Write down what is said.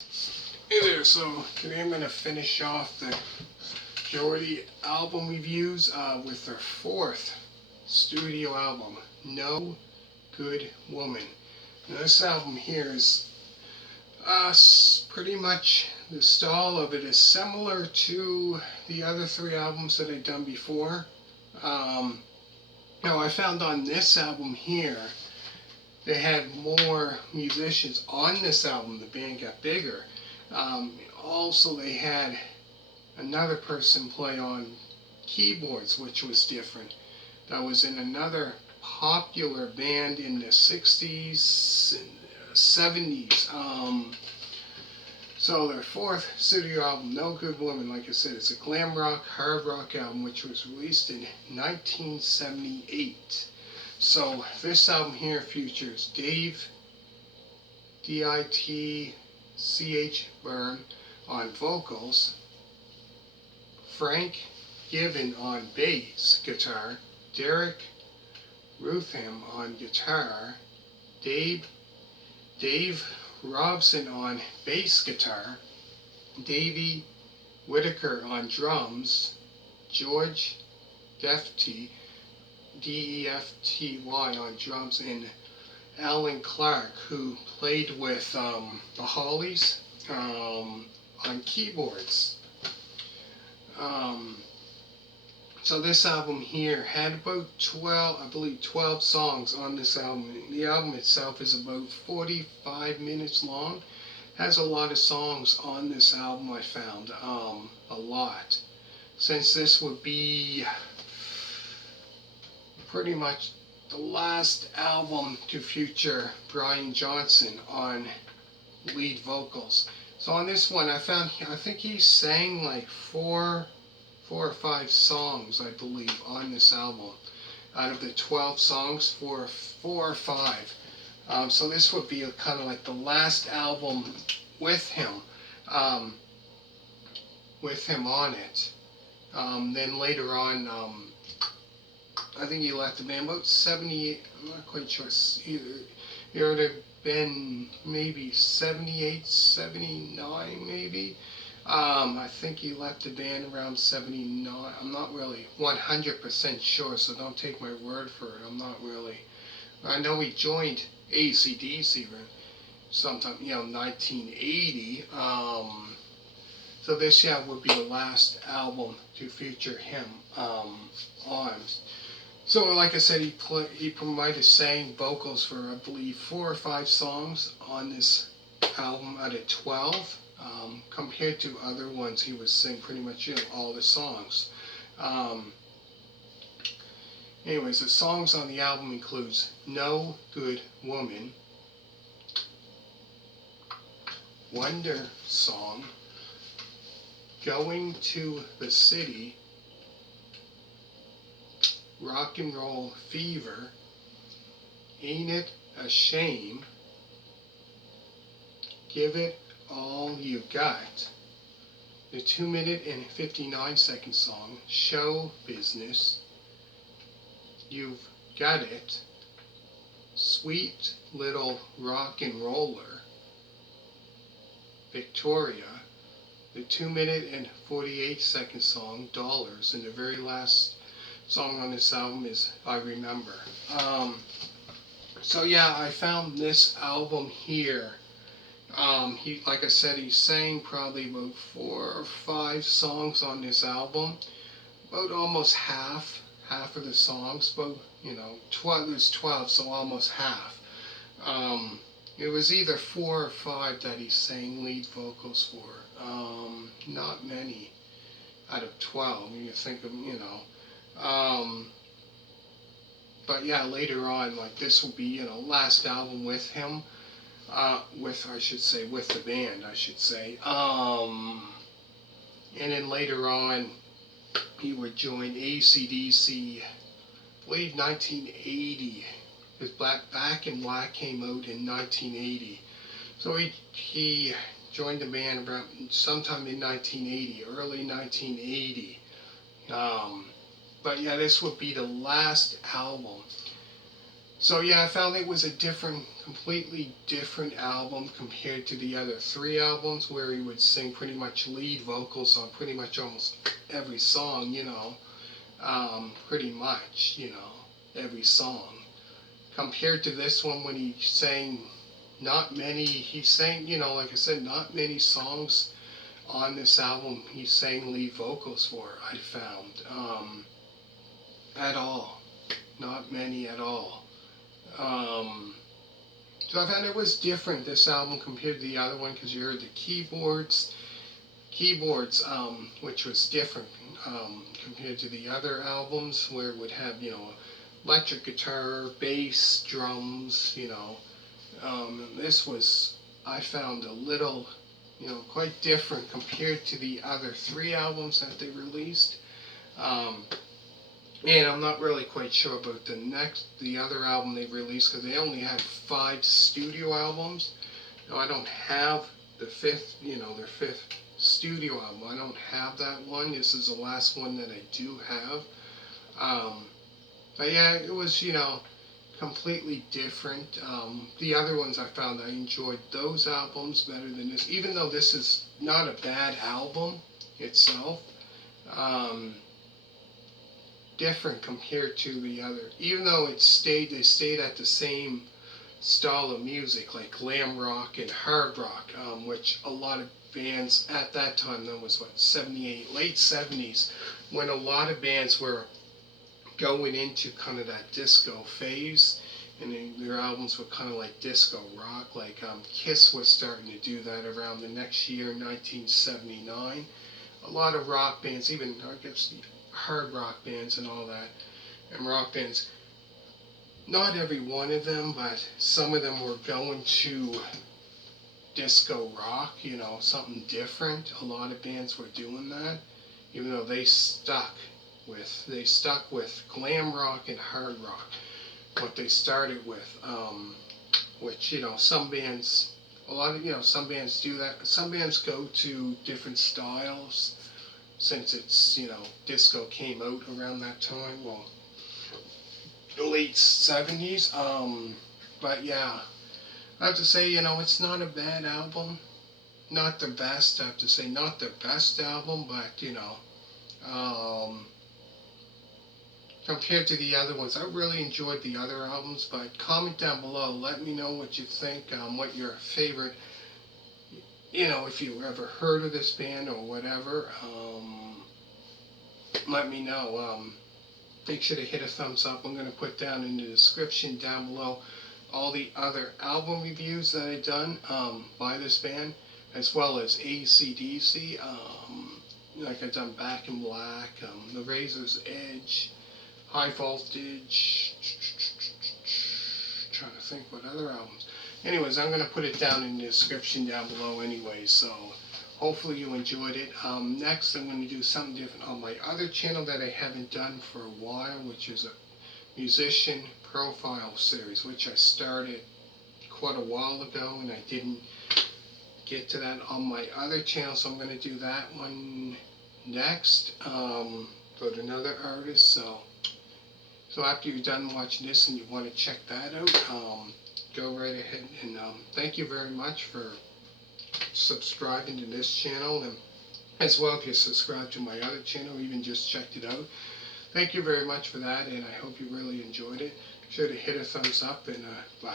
Hey there, so today I'm going to finish off the Geordie album reviews with their fourth studio album, No Good Woman. Now, this album here is pretty much, the style of it is similar to the other three albums that I've done before. Um, Now, I found on this album here, they had more musicians on this album. The band got bigger. Also, they had another person play on keyboards, which was different. That was in another popular band in the 60s and 70s. So their fourth studio album, No Good Woman, like I said, it's a glam rock, hard rock album, which was released in 1978. So this album here features Dave, D-I-T-C-H, Byrne on vocals, Frank Gibbon on bass guitar, Derek Rutham on guitar, Dave Robson on bass guitar, Davey Whitaker on drums, George Defty, D-E-F-T-Y on drums, and Alan Clark, who played with the Hollies on keyboards. So this album here had about 12 songs on this album. The album itself is about 45 minutes long. Has a lot of songs on this album, I found, a lot. Since this would be pretty much the last album to feature Brian Johnson on lead vocals. So on this one, I think he sang like four or five songs, I believe, on this album. Out of the 12 songs, four or five. So this would be kind of like the last album with him, um, on it. Then later on, I think he left the band about 78. I'm not quite sure. It would have been maybe 78, 79, maybe. I think he left the band around 79. I'm not really 100% sure, so don't take my word for it. I'm not really. I know he joined AC/DC sometime, 1980. So this, would be the last album to feature him on. So, like I said, he provided sang vocals for, I believe, 4 or 5 songs on this album out of 12. Compared to other ones, he would sing pretty much all the songs. Anyways, the songs on the album includes No Good Woman, Wonder Song, Going to the City, Rock and Roll Fever, Ain't It a Shame, Give It All You Got, the 2-minute and 59-second song, Show Business, You've Got It, Sweet Little Rock and Roller, Victoria, the 2-minute and 48-second song, Dollars, and the very last song on this album is I Remember. So yeah, I found this album here. He, like I said, he sang probably about 4 or 5 songs on this album. About almost half of the songs. But 12. There's 12, so almost half. It was either 4 or 5 that he sang lead vocals for. Not many out of 12. You think of, But yeah, later on, like this will be, last album with him. With the band, I should say. And then later on, he would join AC/DC, I believe 1980. His Back in Black came out in 1980. So he joined the band around sometime in 1980, early 1980. But yeah, this would be the last album. So yeah, I found it was a completely different album compared to the other three albums where he would sing pretty much lead vocals on pretty much almost every song, pretty much, every song. Compared to this one when he sang he sang, like I said, not many songs on this album he sang lead vocals for, I found, at all. Not many at all. Um, so I found it was different, this album, compared to the other one, because you heard the keyboards, which was different compared to the other albums, where it would have, electric guitar, bass, drums, this was, I found, a little, quite different compared to the other three albums that they released. Um, and I'm not really quite sure about the other album they released, because they only had 5 studio albums. Now, I don't have their fifth studio album. I don't have that one. This is the last one that I do have. Um, but yeah, it was, completely different. The other ones I found, I enjoyed those albums better than this, even though this is not a bad album itself. Um, Different compared to the other, even though they stayed at the same style of music, like glam rock and hard rock, which a lot of bands at that time, that was what, 78, late 70s, when a lot of bands were going into kind of that disco phase, and their albums were kind of like disco rock. Like Kiss was starting to do that around the next year, 1979. A lot of rock bands, even I guess the hard rock bands and all that, and rock bands, not every one of them, but some of them were going to disco rock, something different. A lot of bands were doing that, even though they stuck with glam rock and hard rock, what they started with, which, some bands, some bands do that. Some bands go to different styles since disco came out around that time, well, the late 70s. But yeah, I have to say, it's not a bad album. Not the best, I have to say, not the best album, but, um, compared to the other ones. I really enjoyed the other albums, but comment down below. Let me know what you think, what your favorite, if you ever heard of this band or whatever. Let me know. Make sure to hit a thumbs up. I'm going to put down in the description down below all the other album reviews that I've done by this band, as well as AC/DC, like I've done Back in Black, The Razor's Edge, High Voltage, trying to think what other albums. Anyways, I'm going to put it down in the description down below anyway, so hopefully you enjoyed it. Next, I'm going to do something different on my other channel that I haven't done for a while, which is a musician profile series, which I started quite a while ago, and I didn't get to that on my other channel, so I'm going to do that one next, for another artist. So after you're done watching this and you want to check that out, go right ahead, and thank you very much for subscribing to this channel, and as well if you subscribe to my other channel or even just checked it out. Thank you very much for that, and I hope you really enjoyed it. Be sure to hit a thumbs up, and bye.